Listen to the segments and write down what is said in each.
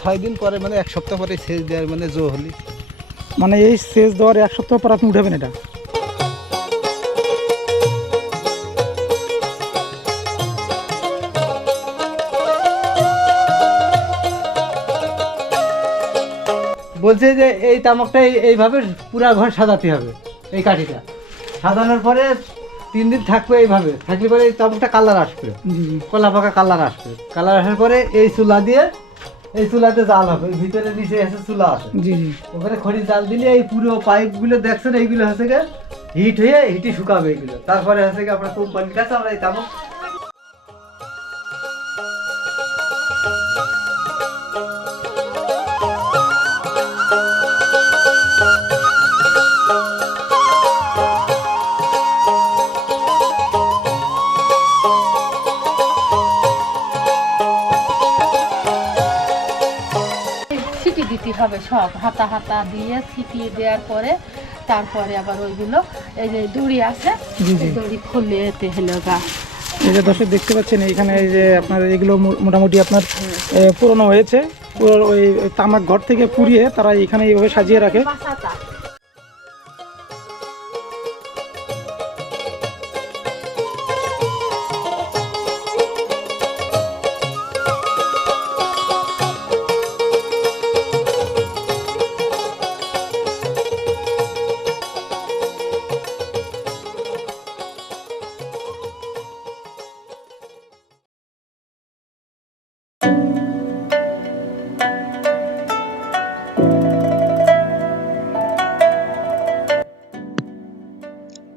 5-6 দিন পরে মানে 1 সপ্তাহ পরে সেচ দেওয়ার মানে জো হলি। মানে এই সেচ দেওয়ার 1 সপ্তাহ পর আপনি উঠাবেন এটা? বলছে যে এই তামাকটা এইভাবে পুরা ঘর সাজাতে হবে। এই কাঠিটা সাজানোর পরে 3 দিন থাকবে, এইভাবে থাকলে পরে এই তামাকটা কালার আসবে, কলা পাকা কালার আসবে। কালার আসার পরে এই চুলা দিয়ে, এই চুলাতে জাল হবে, ভিতরে নিচে এসে চুলা আছে, জি জি। ওখানে খড়ি জাল দিলে এই পুরো পাইপগুলো দেখছেন এইগুলো হচ্ছে গিয়ে হিট হয়ে হিটই শুকাবে এইগুলো। তারপরে হচ্ছে গিয়ে আপনার কোম্পানির কাছে আমরা এই তামাক সিটি দিতে হবে, সব হাতা হাতা দিয়ে সিটি দেওয়ার পরে তারপরে আবার ওইগুলো এই যে দড়ি আছে, এই দড়ি খুলে এতে হলো গা। এই যে দর্শক দেখতে পাচ্ছেন এইখানে এই যে আপনার এগুলো মোটামুটি আপনার পুরনো হয়েছে, পুরো ওই তামাক ঘর থেকে পুড়িয়ে তারা এখানে এইভাবে সাজিয়ে রাখে। বাসাটা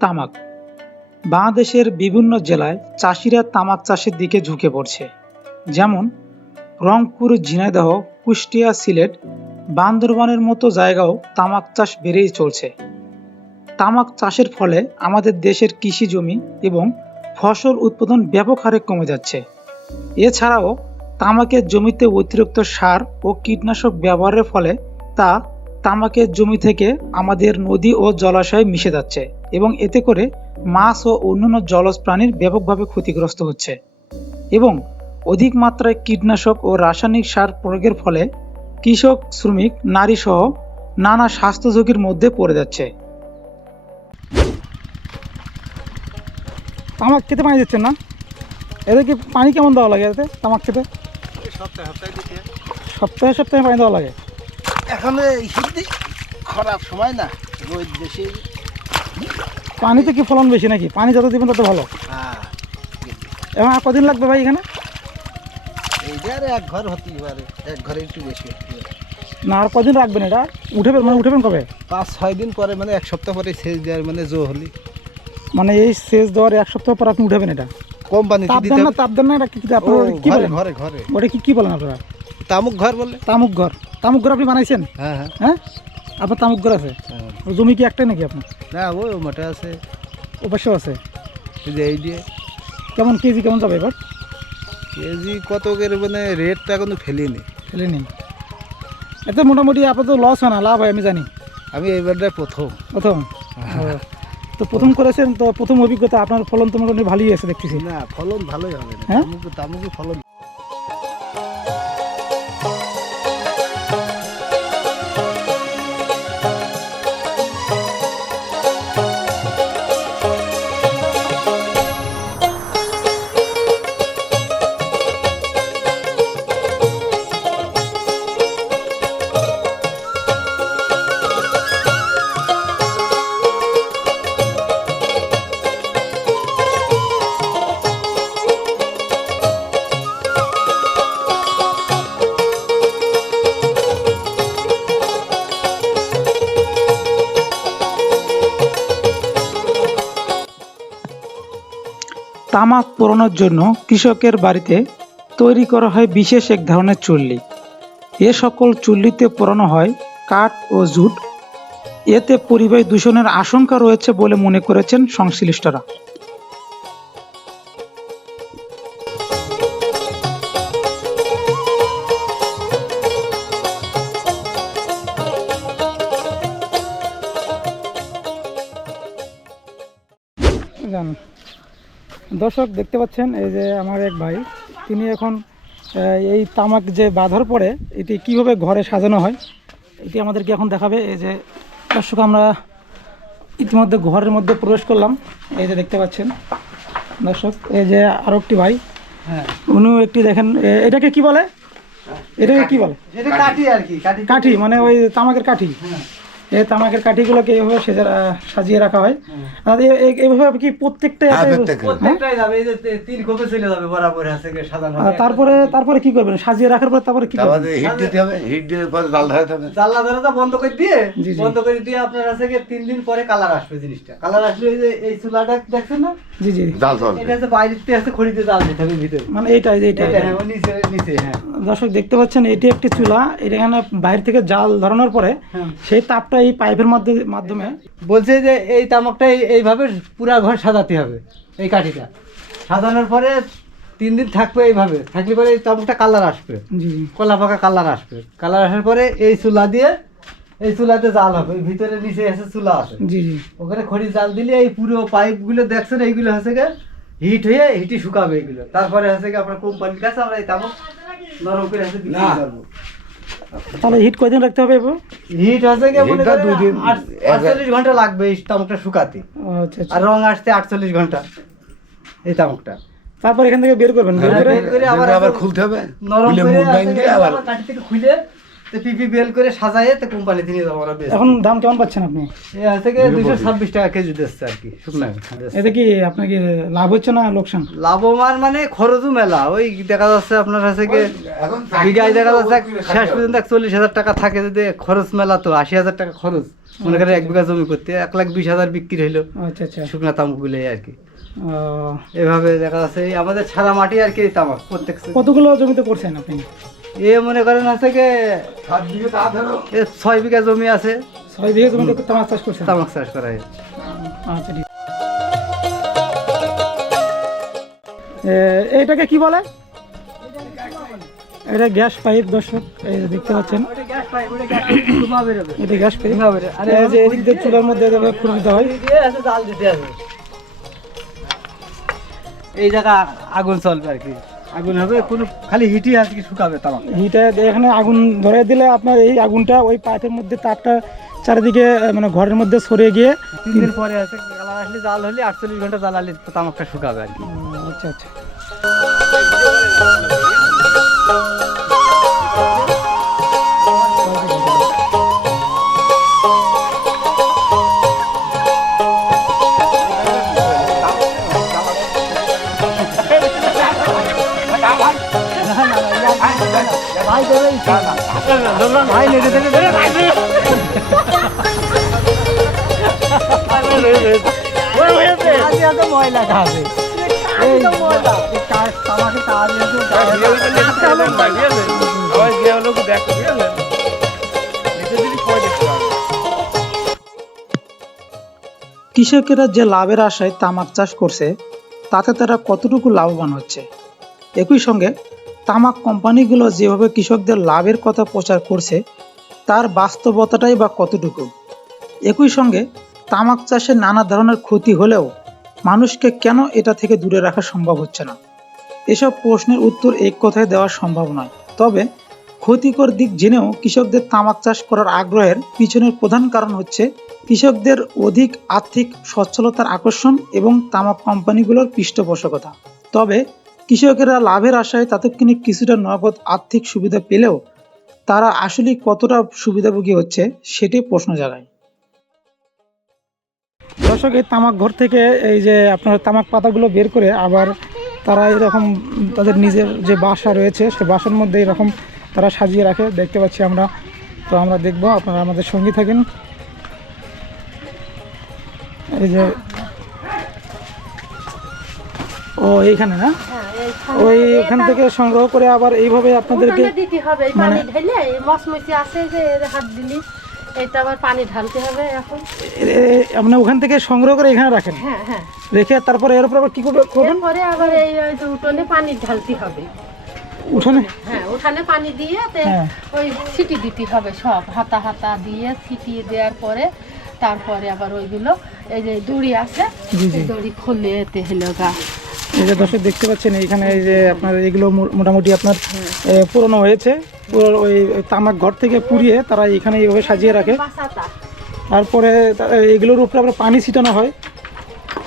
তামাক বাংলাদেশের বিভিন্ন জেলায় চাষিরা তামাক চাষের দিকে ঝুঁকে পড়ছে। যেমন রংপুর, ঝিনাইদহ, কুষ্টিয়া, সিলেট, বান্দরবানের মতো জায়গাও তামাক চাষ বেড়েই চলছে। তামাক চাষের ফলে আমাদের দেশের কৃষি জমি এবং ফসল উৎপাদন ব্যাপক হারে কমে যাচ্ছে। এছাড়াও তামাকের জমিতে অতিরিক্ত সার ও কীটনাশক ব্যবহারের ফলে তা তামাকের জমি থেকে আমাদের নদী ও জলাশয়ে মিশে যাচ্ছে এবং এতে করে মাছ ও অন্যান্য জলজ প্রাণীর ব্যাপকভাবে ক্ষতিগ্রস্ত হচ্ছে। এবং অধিক মাত্রায় কীটনাশক ও রাসায়নিক সার প্রয়োগের ফলে কৃষক, শ্রমিক, নারী সহ নানা স্বাস্থ্য ঝুঁকির মধ্যে পড়ে যাচ্ছে। তামাক খেতে পানি দিচ্ছেন না? এদের কি পানি কেমন দেওয়া লাগে এতে তামাক খেতে? সপ্তাহে সপ্তাহে পানি দেওয়া লাগে? এখন এই শীতে খরার সময় না, রোদ বেশি। পানিতে কি ফলন বেশি নাকি? পানি যত দিবেন তত ভালো। হ্যাঁ, এবং আর কদিন লাগবে ভাই এখানে? এইটা আর এক ঘর হতেই পারে, এক ঘরে একটু বেশি হতে পারে। না আর কদিন রাখবেন এটা? উঠেবেন কবে? 5-6 দিন পরে মানে 1 সপ্তাহ পরে সেচ দেওয়ার মানে জো হলি। মানে এই সেচ দেওয়ার 1 সপ্তাহ পর আপনি উঠাবেন এটা? কোম্পানি তাপ দেন না? তাপ দেন না? এটা কি আপনারা কি ঘরে বলেন? ঘরে ঘরে ওটা কি বলেন আপনারা? তামুক ঘর বলে। তামুক ঘর? তামুক ঘর আপনি বানাইছেন? হ্যাঁ হ্যাঁ হ্যাঁ, আপনার তামুক ঘর আছে? হ্যাঁ। ও জমি কি একটাই নাকি আপনার? না, ওই মোটা আছে, অবশ্যই আছে। এই যে এই দিয়ে কেমন কেজি কেমন যাবে এবার? কেজি কত করে মানে রেটটা এখনো ফেলিনি। ফেলে নিন। এতে মোটামুটি আপাতত লস হয় না, লাভ হয় আমি জানি। আমি এইবারটা প্রথম। প্রথম? তো প্রথম করেছেন, তো প্রথম অভিজ্ঞতা আপনার ফলন তো মোটামুটি ভালোই আছে দেখতেছি। না, ফলন ভালোই হবে না। হ্যাঁ? তামুকে ফলন। তামাক পোড়ানোর জন্য কৃষকের বাড়িতে তৈরি করা হয় বিশেষ এক ধরনের চুল্লি। এ সকল চুল্লিতে পোড়ানো হয় কাঠ ও জুট। এতে পরিবেশ দূষণের আশঙ্কা রয়েছে বলে মনে করেছেন সংশ্লিষ্টরা। দর্শক দেখতে পাচ্ছেন এই যে আমার এক ভাই, তিনি এখন এই তামাক যে বাঁধার পরে এটি কিভাবে ঘরে সাজানো হয় এটি আমাদেরকে এখন দেখাবে। এই যে দর্শক, আমরা ইতিমধ্যে ঘরের মধ্যে প্রবেশ করলাম। এই যে দেখতে পাচ্ছেন দর্শক, এই যে আরো একটি ভাই, হ্যাঁ, উনিও একটি দেখেন, এটাকে কি বলে, এটাকে কি বলে? এটা কাঠি আর কি, কাঠি মানে ওই তামাকের কাঠি। হ্যাঁ। এই তামাকের কাঠিগুলোকে এইভাবে সাজিয়ে রাখা হয়। আর এইভাবে কি প্রত্যেকটাই আছে? প্রত্যেকটাই যাবে, এই যে 3 খোপে চলে যাবে বরাবর আছে সাজানো। তারপরে কি করবেন? সাজিয়ে রাখার পর তারপরে কি করবেন? হিট দিতে হবে, হিট দিয়ে পরে জাল ধরাতে হবে। জানলা দরজা বন্ধ করে দিয়ে, জি, জি। বন্ধ করে দিয়ে আপনার আছে 3 দিন পরে কালার আসবে। জিনিসটা কালার আসলে এই যে এই চুলাটা দেখছেন না, জি জি, জাল ধরবে। এটা আছে বাইরেতে আছে খড়িতে জাল দিতে হবে ভিতরে, মানে এইটাই। এটা হ্যাঁ, ওই নিচে নিচে। হ্যাঁ দর্শক দেখতে পাচ্ছেন, এটি একটি চুলা। এখানে বাইরে থেকে জাল ধরানোর পরে হ্যাঁ। সেই তাপটা এই পাইপের মাধ্যমে বলছে যে এই তামাকটা এইভাবে পুরা ঘর সাজাতে হবে। এই কাঠিটা সাজানোর পরে 3 দিন থাকবে এইভাবে, থাকলে পরে এই তামাকটা কালার আসবে, জি জি, কলা পাকা কালার আসবে। কালার আসার পরে এই চুলা দিয়ে, এই চুলাতে জাল হবে, ভিতরে নিচে এসে চুলা আছে, জি জি, ওখানে খড়ি জাল দিলে এই পুরো পাইপগুলো দেখছেন এইগুলো হচ্ছে গিয়ে হিট হয়ে হিটই শুকাবে এইগুলো। তারপরে হচ্ছে গিয়ে আপনার কোম্পানির কাছে আমরা এই তামাক নরম করে হচ্ছে বিক্রি করবো। তাহলে হিট কয়দিন রাখতে হবে? হিট হচ্ছে গিয়ে মনে হিটটা করেন 2 দিন, 48 ঘন্টা লাগবে এই তামাকটা শুকাতে, আচ্ছা আচ্ছা। আর রং আসতে 48 ঘন্টা এই তামাকটা। তারপর এখান থেকে বের করবেন, বের করে বের করে আবার খুলতে হবে, নরম খুলে করে মুখ বাইন্ধে আছে গিয়ে আবার আবার কাঠি থেকে খুলে পিপি বেল করে সাজায়ে তো কোম্পানিতে নিয়ে যাবো আমরা। বেশ এখন দাম কেমন পাচ্ছেন আপনি? এই আছে গিয়ে 226 টাকা কেজি দিচ্ছে আর কি শুকনা। এতে কি আপনার কি লাভ হচ্ছে না লোকসান? লাভবান মানে খরচও মেলা। ওই দেখা যাচ্ছে আপনার কাছে গিয়ে এখন বিঘায় দেখা যাচ্ছে শেষ পর্যন্ত 40,000 টাকা থাকে, যদি খরচ মেলা তো 80,000 টাকা খরচ। মনে করেন 1 বিঘা জমি করতে 1,20,000 বিক্রি হইলো আচ্ছা আচ্ছা। শুকনা তামাকগুলো আর কি। ও, এভাবে দেখা যাচ্ছে এই আমাদের ছাড়া মাটি আর কি এই তামাক প্রত্যেক কতগুলো জমিতে করছেন আপনি? মনে করেন আছে কি 7 বিঘে তা ধরো, 6 বিঘা জমি আছে 6 বিঘা জমিতে তামাক চাষ করছেন? তামাক চাষ করা হয়। আচ্ছা ঠিক। এইটাকে কি বলে? এটা গ্যাস পাইপ দর্শক, এই যে দেখতে পাচ্ছেন, এটা গ্যাস পাইপ। আর এই যে এদিক দিয়ে চুলার মধ্যে খুলে দিতে হয়। জাল দিতে হবে, এই জায়গা আগুন চলবে আর কি, আগুন হবে, কোনো খালি হিটই আর কি শুকাবে তামাক। হিটে এখানে আগুন ধরে দিলে আপনার এই আগুনটা ওই পাইপের মধ্যে তাপটা চারিদিকে মানে ঘরের মধ্যে ছড়িয়ে গিয়ে 3 দিন পরে আছে কালার আসলে জাল হলে 48 ঘন্টা জ্বালালে তামাকটা শুকাবে আর কি। আচ্ছা আচ্ছা। ভাই লেগে থেকে ময়লা খাবে, এই তামাকে কাজ কৃষকেরা যে লাভের আশায় তামাক চাষ করছে তাতে তারা কতটুকু লাভবান হচ্ছে? একই সঙ্গে তামাক কোম্পানিগুলো যেভাবে কৃষকদের লাভের কথা প্রচার করছে তার বাস্তবতাটাই বা কতটুকু? একই সঙ্গে তামাক চাষে নানা ধরনের ক্ষতি হলেও মানুষকে কেন এটা থেকে দূরে রাখা সম্ভব হচ্ছে না? এসব প্রশ্নের উত্তর এক কথায় দেওয়া সম্ভব নয়। তবে ক্ষতিকর দিক জেনেও কৃষকদের তামাক চাষ করার আগ্রহের পিছনের প্রধান কারণ হচ্ছে কৃষকদের অধিক আর্থিক সচ্ছলতার আকর্ষণ এবং তামাক কোম্পানিগুলোর পৃষ্ঠপোষকতা। তবে কৃষকেরা লাভের আশায় তাৎক্ষণিক কিছুটা নগদ আর্থিক সুবিধা পেলেও তারা আসলে কতটা সুবিধাভোগী হচ্ছে সেটি প্রশ্ন জাগায়। দর্শক, এই তামাক ঘর থেকে এই যে আপনার তামাক পাতাগুলো বের করে আবার তারা এরকম তাদের নিজের যে বাসা রয়েছে সে বাসার মধ্যে এরকম তারা সাজিয়ে রাখে, দেখতে পাচ্ছি আমরা। তো আমরা দেখবো, আপনারা আমাদের সঙ্গী থাকেন। এই যে ও এইখানে না, ওই এখান থেকে সংগ্রহ করে আবার এইভাবে আপনাদেরকে দিতে হবে। এই পানি ঢেলে মসমসি আছে যে এর হাত দিলি এটা আবার পানি ঢালতে হবে। এখন আপনি ওখান থেকে সংগ্রহ করে এখানে রাখেন, হ্যাঁ হ্যাঁ, রেখে তারপরে এর উপর আবার কি করবেন? এরপরে আবার এই উঠোনে পানি ঢালতে হবে। উঠানে? হ্যাঁ, উঠানে পানি দিয়ে হ্যাঁ। ওই সিটি দিতে হবে, সব হাতা হাতা দিয়ে সিটি দেওয়ার পরে তারপরে আবার ওইগুলো এই যে দড়ি আছে জি, জি। এই দড়ি খুলে এতে হলো গা এই যে দর্শক দেখতে পাচ্ছেন এইখানে এই যে আপনার এগুলো মোটামুটি আপনার পুরনো হয়েছে, পুরো ওই তামাক ঘর থেকে পুড়িয়ে তারা এখানে এইভাবে সাজিয়ে রাখে। তারপরে এগুলোর উপরে আবার পানি ছিটানো হয়,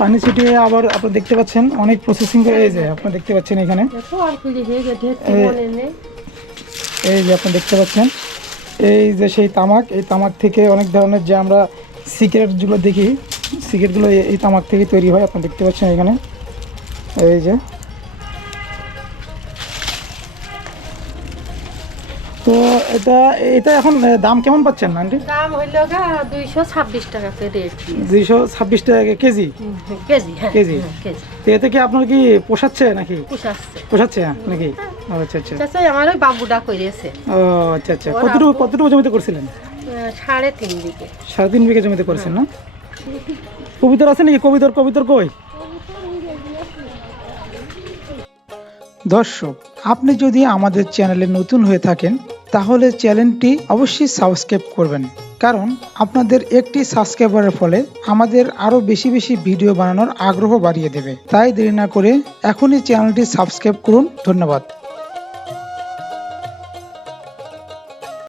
পানি ছিটিয়ে আবার আপনারা দেখতে পাচ্ছেন অনেক প্রসেসিং করে। এই যে আপনারা দেখতে পাচ্ছেন এখানে, এই যে আপনারা দেখতে পাচ্ছেন এই যে সেই তামাক, এই তামাক থেকে অনেক ধরনের যে আমরা সিগারেটগুলো দেখি, সিগারেটগুলো এই তামাক থেকে তৈরি হয়। আপনারা দেখতে পাচ্ছেন এখানে এই যে। তো এটা এটা এখন দাম কেমন পাচ্ছেন আন্টি? দাম হইল 226 টাকা রেট, 226 টাকা কেজি। কেজি, হ্যাঁ কেজি। কেজি। তো এতে কি আপনার কি পোষাচ্ছে নাকি? পোষাচ্ছে। পোষাচ্ছে নাকি? আচ্ছা আচ্ছা। চাচা আমার ওই বাবুটা করেছে। ও আচ্ছা আচ্ছা। কতটুকু জমিতে করছিলেন? 3.5 বিঘে। 3.5 বিঘা জমিতে করছেন না? কবিতর আছে নাকি? কবিতর কই? দর্শক, আপনি যদি আমাদের চ্যানেলে নতুন হয়ে থাকেন তাহলে চ্যানেলটি অবশ্যই সাবস্ক্রাইব করবেন, কারণ আপনাদের একটি সাবস্ক্রাইবারের ফলে আমাদের আরো বেশি বেশি ভিডিও বানানোর আগ্রহ বাড়িয়ে দেবে। তাই দেরি না করে এখনই চ্যানেলটি সাবস্ক্রাইব করুন। ধন্যবাদ।